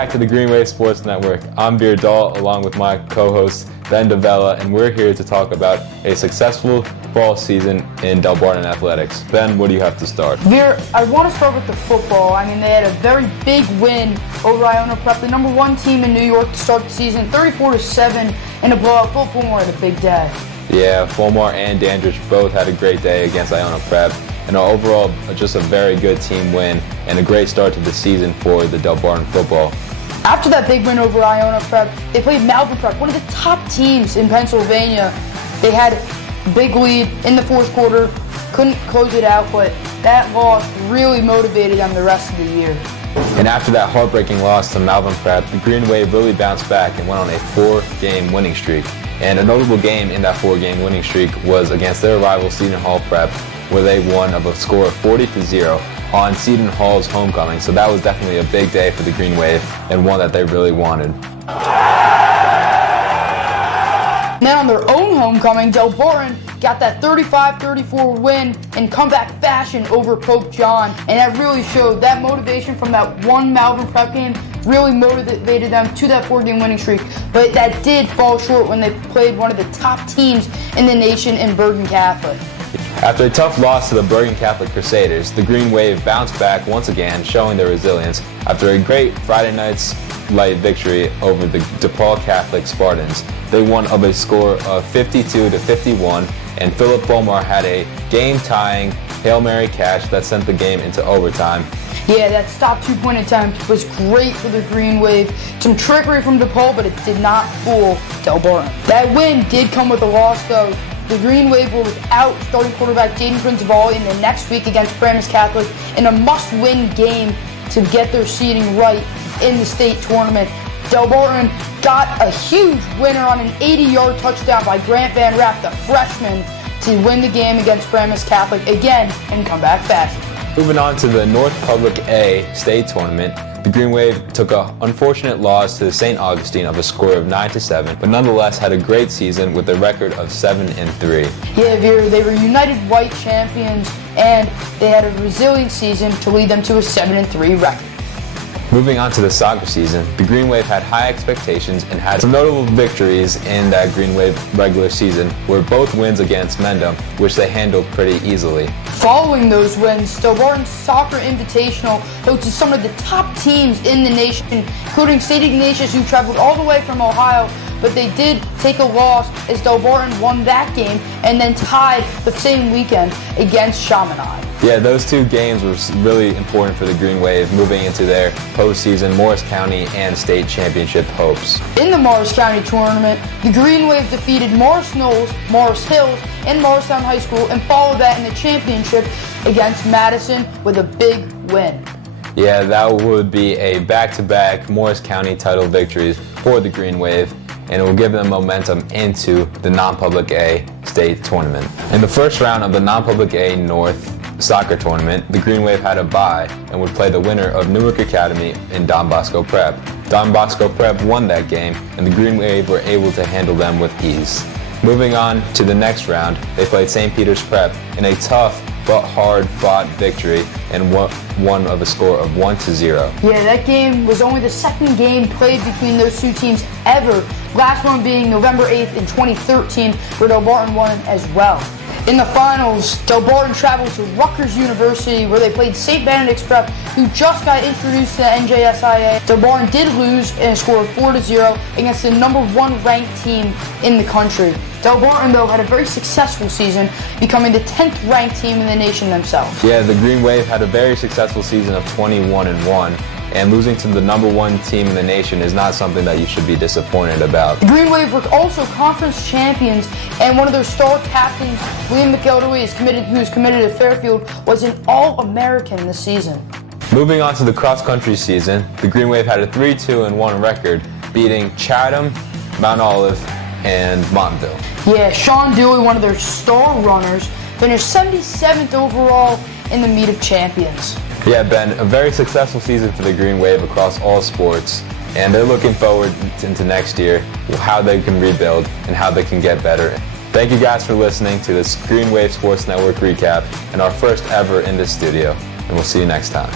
back to the Green Wave Sports Network. I'm Veer Dhall along with my co-host Ben Davella, and we're here to talk about a successful fall season in Delbarton athletics. Ben, what do you have to start? Veer, I want to start with the football. I mean, they had a very big win over Iona Prep, the number one team in New York to start the season, 34-7 in a blowout. Fulmar had a big day. Yeah, Fulmar and Dandridge both had a great day against Iona Prep. And overall, just a very good team win and a great start to the season for the Delbarton football. After that big win over Iona Prep, they played Malvern Prep, one of the top teams in Pennsylvania. They had a big lead in the fourth quarter, couldn't close it out, but that loss really motivated them the rest of the year. And after that heartbreaking loss to Malvern Prep, the Green Wave really bounced back and went on a 4-game winning streak. And a notable game in that 4-game winning streak was against their rival Seton Hall Prep, where they won of a score of 40-0 on Seton Hall's homecoming. So that was definitely a big day for the Green Wave and one that they really wanted. Then on their own homecoming, Delbarton got that 35-34 win in comeback fashion over Pope John. And that really showed that motivation from that one Malvern Prep game really motivated them to that 4-game winning streak. But that did fall short when they played one of the top teams in the nation in Bergen Catholic. After a tough loss to the Bergen Catholic Crusaders, the Green Wave bounced back once again, showing their resilience after a great Friday night's light victory over the DePaul Catholic Spartans. They won of a score of 52-51, and Philip Fulmar had a game-tying Hail Mary catch that sent the game into overtime. Yeah, that stop two-point attempt was great for the Green Wave. Some trickery from DePaul, but it did not fool Delbarton. That win did come with a loss, though. The Green Wave were without starting quarterback Jaden Principal in the next week against Paramus Catholic in a must-win game to get their seeding right in the state tournament. Delbarton got a huge winner on an 80-yard touchdown by Grant Van Rapp, the freshman, to win the game against Paramus Catholic again in comeback fashion. Moving on to the North Public A state tournament, the Green Wave took an unfortunate loss to St. Augustine of a score of 9-7, but nonetheless had a great season with a record of 7-3. Yeah, Veer, they were United White champions, and they had a resilient season to lead them to a 7-3 record. Moving on to the soccer season, the Green Wave had high expectations and had some notable victories in that Green Wave regular season, where both wins against Mendham, which they handled pretty easily. Following those wins, Delbarton Soccer Invitational hosted some of the top teams in the nation, including St. Ignatius, who traveled all the way from Ohio, but they did take a loss as Delbarton won that game and then tied the same weekend against Chaminade. Yeah, those two games were really important for the Green Wave moving into their postseason Morris County and state championship hopes. In the Morris County tournament, the Green Wave defeated Morris Knolls, Morris Hills, and Morristown High School, and followed that in the championship against Madison with a big win. Yeah, that would be a back-to-back Morris County title victories for the Green Wave, and it will give them momentum into the non-public A state tournament. In the first round of the non-public A North soccer tournament, the Green Wave had a bye and would play the winner of Newark Academy in Don Bosco Prep. Don Bosco Prep won that game, and the Green Wave were able to handle them with ease. Moving on to the next round, they played St. Peter's Prep in a tough but hard-fought victory and won of a score of 1-0. Yeah, that game was only the second game played between those two teams ever. Last one being November 8th in 2013, where Delbarton won as well. In the finals, Delbarton traveled to Rutgers University, where they played St. Benedict's Prep, who just got introduced to the NJSIA. Delbarton did lose in a score of 4-0 against the number one ranked team in the country. Delbarton, though, had a very successful season, becoming the 10th ranked team in the nation themselves. Yeah, the Green Wave had a very successful season of 21-1. And losing to the number one team in the nation is not something that you should be disappointed about. The Green Wave were also conference champions, and one of their star captains, Liam McElderry, who is committed to Fairfield, was an All-American this season. Moving on to the cross-country season, the Green Wave had a 3-2-1 record, beating Chatham, Mount Olive, and Montville. Yeah, Sean Dewey, one of their star runners, finished 77th overall in the Meet of Champions. Yeah, Ben, a very successful season for the Green Wave across all sports, and they're looking forward into next year, how they can rebuild and how they can get better. Thank you guys for listening to this Green Wave Sports Network recap and our first ever in this studio, and we'll see you next time.